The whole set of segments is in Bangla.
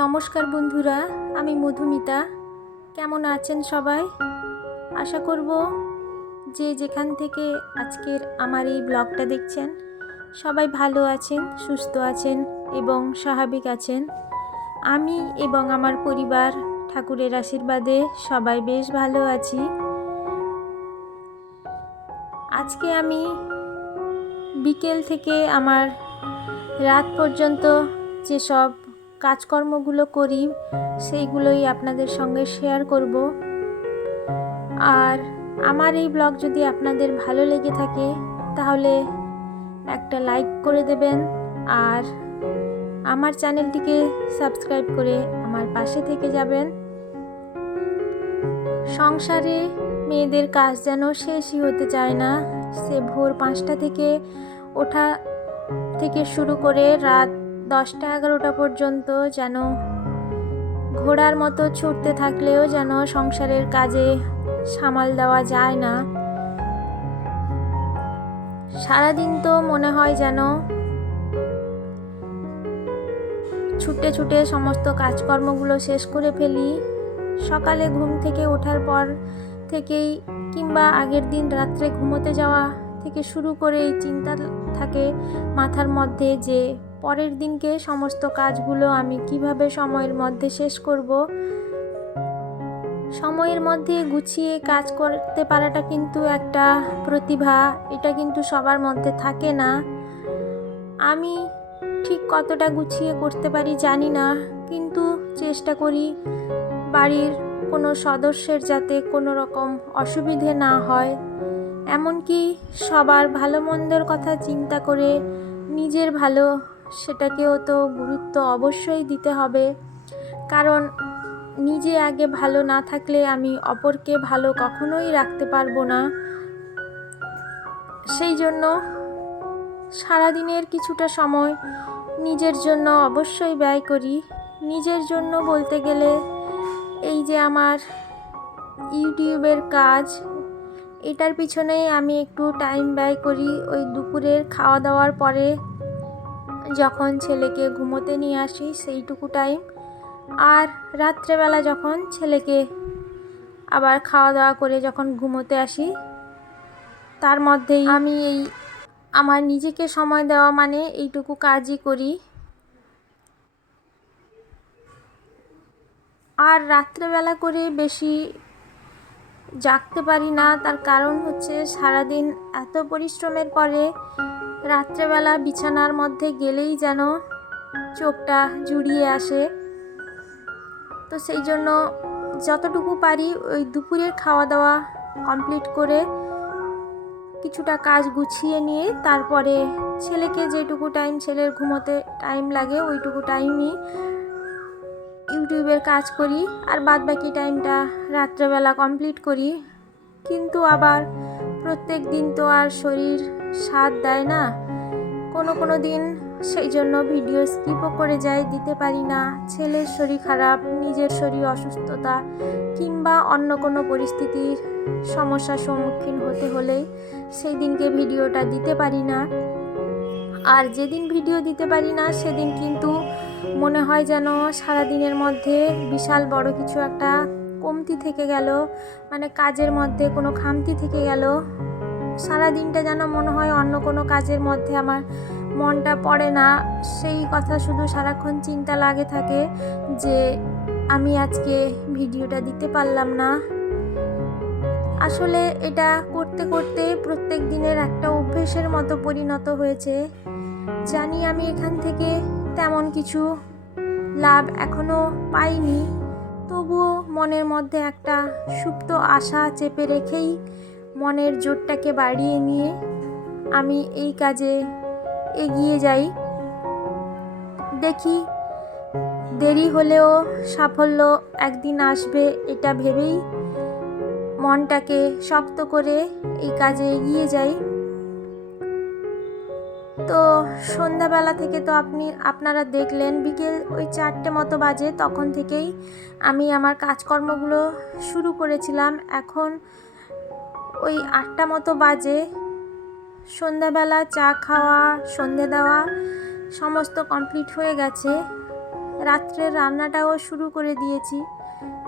নমস্কার বন্ধুরা, আমি মধুমিতা। কেমন আছেন সবাই? আশা করব যে যেখান থেকে আজকের আমার এই ব্লগটা দেখছেন, সবাই ভালো আছেন, সুস্থ আছেন এবং স্বাভাবিক আছেন। আমি এবং আমার পরিবার ঠাকুরের আশীর্বাদে সবাই বেশ ভালো আছি। আজকে আমি বিকেল থেকে আমার রাত পর্যন্ত যেসব কাজকর্মগুলো করি, সেইগুলোই আপনাদের সঙ্গে শেয়ার করব। আর আমার এই ব্লগ যদি আপনাদের ভালো লেগে থাকে, তাহলে একটা লাইক করে দেবেন। আর আমার চ্যানেলটিকে সাবস্ক্রাইব করে আমার পাশে থেকে যাবেন। সংসারে মেয়েদের কাজ যেন শেষই হতে চায় না, সে ভোর পাঁচটা থেকে ওঠা থেকে শুরু করে রাত দশটা এগারোটা পর্যন্ত যেন ঘোড়ার মতো ছুটতে থাকলেও যেন সংসারের কাজে সামাল দেওয়া যায় না। সারাদিন তো মনে হয় যেন ছুটে ছুটে সমস্ত কাজকর্মগুলো শেষ করে ফেলি। সকালে ঘুম থেকে ওঠার পর থেকেই কিংবা আগের দিন রাত্রে ঘুমোতে যাওয়া থেকে শুরু করে এই চিন্তা থাকে মাথার মধ্যে যে পরের দিনকে সমস্ত কাজগুলো আমি কীভাবে সময়ের মধ্যে শেষ করব? সময়ের মধ্যে গুছিয়ে কাজ করতে পারাটা কিন্তু একটা প্রতিভা, এটা কিন্তু সবার মধ্যে থাকে না। আমি ঠিক কতটা গুছিয়ে করতে পারি জানি না, কিন্তু চেষ্টা করি বাড়ির কোনো সদস্যের যাতে কোনো রকম অসুবিধে না হয়। এমনকি সবার ভালো মন্দের কথা চিন্তা করে নিজের ভালো সেটাকেও তো গুরুত্ব অবশ্যই দিতে হবে। কারণ নিজে আগে ভালো না থাকলে আমি অপরকে ভালো কখনোই রাখতে পারব না। সেই জন্য সারাদিনের কিছুটা সময় নিজের জন্য অবশ্যই ব্যয় করি। নিজের জন্য বলতে গেলে এই যে আমার ইউটিউবের কাজ, এটার পিছনেই আমি একটু টাইম ব্যয় করি। ওই দুপুরের খাওয়া দাওয়ার পরে যখন ছেলেকে ঘুমোতে নিয়ে আসি, সেইটুকু টাইম আর রাত্রেবেলা যখন ছেলেকে আবার খাওয়া দাওয়া করে যখন ঘুমোতে আসি, তার মধ্যেই আমি এই আমার নিজেকে সময় দেওয়া মানে এইটুকু কাজই করি। আর রাত্রেবেলা করে বেশি জাগতে পারি না, তার কারণ হচ্ছে সারাদিন এত পরিশ্রমের পরে রাত্রেবেলা বিছানার মধ্যে গেলেই যেন চোখটা জুড়িয়ে আসে। তো সেই জন্য যতটুকু পারি ওই দুপুরের খাওয়া দাওয়া কমপ্লিট করে কিছুটা কাজ গুছিয়ে নিয়ে তারপরে ছেলেকে যেটুকু টাইম, ছেলের ঘুমোতে টাইম লাগে ওইটুকু টাইমই ইউটিউবের কাজ করি আর বাদ বাকি টাইমটা রাত্রেবেলা কমপ্লিট করি। কিন্তু আবার প্রত্যেক দিন তো আর শরীর সাথ দেয় না। কোনো কোনো দিন সেই জন্য ভিডিও স্কিপও করে যাই, দিতে পারি না। ছেলের শরীর খারাপ, নিজের শরীর অসুস্থতা কিংবা অন্য কোনো পরিস্থিতির সমস্যার সম্মুখীন হতে হলেই সেই দিনকে ভিডিওটা দিতে পারি না। আর যেদিন ভিডিও দিতে পারি না, সেদিন কিন্তু মনে হয় যেন সারাদিনের মধ্যে বিশাল বড় কিছু একটা কমতি থেকে গেল মানে কাজের মধ্যে কোনো খামতি থেকে গেল। সারা দিনটা যেন মনে হয় অন্য কোনো কাজের মধ্যে আমার মনটা পড়ে না। সেই কথা শুধু সারাক্ষণ চিন্তা লাগে থাকে যে আমি আজকে ভিডিওটা দিতে পারলাম না। আসলে এটা করতে করতে প্রত্যেক দিনের একটা অভ্যেসের মতো পরিণত হয়েছে। জানি আমি এখান থেকে তেমন কিছু লাভ এখনও পাইনি, তবুও মনের মধ্যে একটা সুপ্ত আশা চেপে রেখেই মনের জোরটাকে বাড়িয়ে নিয়ে আমি এই কাজে এগিয়ে যাই। দেখি দেরি হলেও সাফল্য একদিন আসবে, এটা ভেবেই মনটাকে শক্ত করে এই কাজে এগিয়ে যাই। তো সন্ধ্যাবেলা থেকে তো আপনি, আপনারা দেখলেন, বিকেল ওই চারটে মতো বাজে, তখন থেকেই আমি আমার কাজকর্মগুলো শুরু করেছিলাম। এখন ওই আটটা মতো বাজে। সন্ধ্যাবেলা চা খাওয়া, সন্ধে দেওয়া, সমস্ত কমপ্লিট হয়ে গেছে। রাত্রের রান্নাটাও শুরু করে দিয়েছি।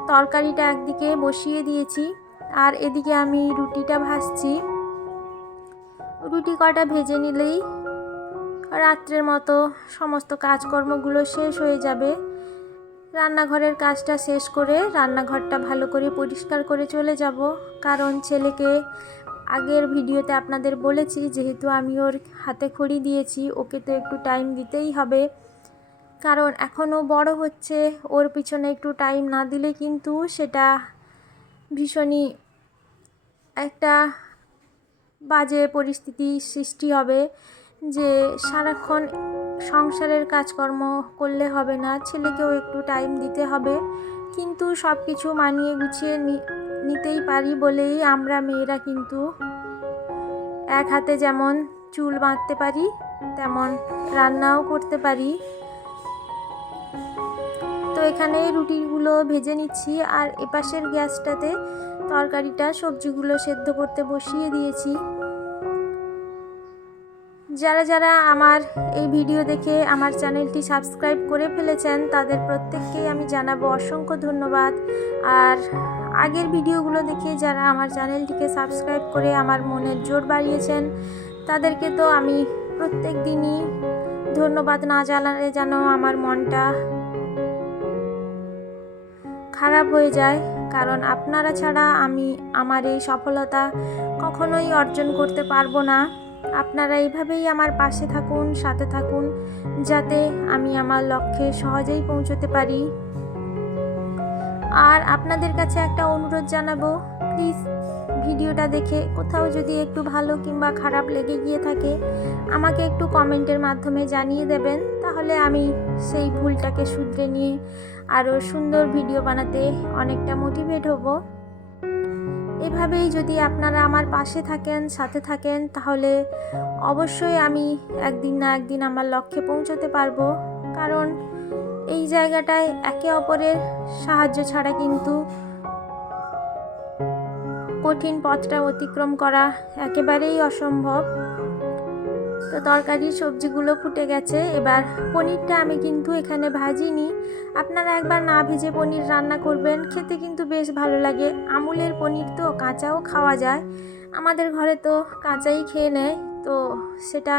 তরকারিটা একদিকে বসিয়ে দিয়েছি, আর এদিকে আমি রুটিটা ভাজছি। রুটি কটা ভেজে নিলেই রাত্রের মতো সমস্ত কাজকর্মগুলো শেষ হয়ে যাবে। রান্নাঘরের কাজটা শেষ করে রান্নাঘরটা ভালো করে পরিষ্কার করে চলে যাব। কারণ ছেলেকে আগের ভিডিওতে আপনাদের বলেছি, যেহেতু আমি ওর হাতে খড়ি দিয়েছি, ওকে তো একটু টাইম দিতেই হবে। কারণ এখনও বড় হচ্ছে, ওর পিছনে একটু টাইম না দিলে কিন্তু সেটা ভীষণই একটা বাজে পরিস্থিতি সৃষ্টি হবে। যে সারাক্ষণ সংসারের কাজকর্ম করলে হবে না, ছেলেকেও একটু টাইম দিতে হবে। কিন্তু সব কিছু মানিয়ে গুছিয়ে নিতেই পারি বলেই আমরা মেয়েরা কিন্তু এক হাতে যেমন চুল বাঁধতে পারি, তেমন রান্নাও করতে পারি। তো এখানে রুটিগুলো ভেজে নিচ্ছি আর এপাশের গ্যাসটাতে তরকারিটা, সবজিগুলো সেদ্ধ করতে বসিয়ে দিয়েছি। যারা যারা আমার এই ভিডিও দেখে আমার চ্যানেলটি সাবস্ক্রাইব করে ফেলেছেন, তাদের প্রত্যেককেই আমি জানাব অসংখ্য ধন্যবাদ। আর আগের ভিডিওগুলো দেখে যারা আমার চ্যানেলটিকে সাবস্ক্রাইব করে আমার মনের জোর বাড়িয়েছেন, তাদেরকে তো আমি প্রত্যেক দিনই ধন্যবাদ না জানালে যেন আমার মনটা খারাপ হয়ে যায়। কারণ আপনারা ছাড়া আমি আমার এই সফলতা কখনোই অর্জন করতে পারব না। আপনারা এইভাবেই আমার পাশে থাকুন, সাথে থাকুন, যাতে আমি আমার লক্ষ্যে সহজেই পৌঁছতে পারি। আর আপনাদের কাছে একটা অনুরোধ জানাব প্লিজ ভিডিওটা দেখে কোথাও যদি একটু ভালো কিংবা খারাপ লেগে গিয়ে থাকে, আমাকে একটু কমেন্টের মাধ্যমে জানিয়ে দেবেন, তাহলে আমি সেই ভুলটাকে শুধরে নিয়ে আরও সুন্দর ভিডিও বানাতে অনেকটা মোটিভেট হব। এভাবেই যদি আপনারা আমার পাশে থাকেন, সাথে থাকেন, তাহলে অবশ্যই আমি একদিন না একদিন আমার লক্ষ্যে পৌঁছতে পারব। কারণ এই জায়গাটায় একে অপরের সাহায্য ছাড়া কিন্তু কঠিন পথটা অতিক্রম করা একেবারেই অসম্ভব। তো তরকারির সবজিগুলো ফুটে গেছে। এবার পনিরটা আমি কিন্তু এখানে ভাজিনি। আপনারা একবার না ভেজে পনির রান্না করবেন, খেতে কিন্তু বেশ ভালো লাগে। আমুলের পনির তো কাঁচাও খাওয়া যায়। আমাদের ঘরে তো কাঁচাই খেয়ে নেয়, তো সেটা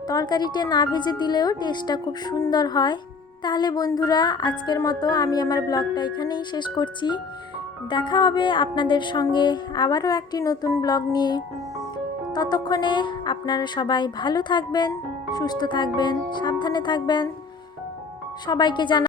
তরকারিতে না ভেজে দিলেও টেস্টটা খুব সুন্দর হয়। তাহলে বন্ধুরা, আজকের মতো আমি আমার ব্লগটা এখানেই শেষ করছি। দেখা হবে আপনাদের সঙ্গে আবারও একটি নতুন ব্লগ নিয়ে। ততক্ষণে আপনারা সবাই ভালো থাকবেন সুস্থ থাকবেন সাবধানে থাকবেন। সবাইকে জানা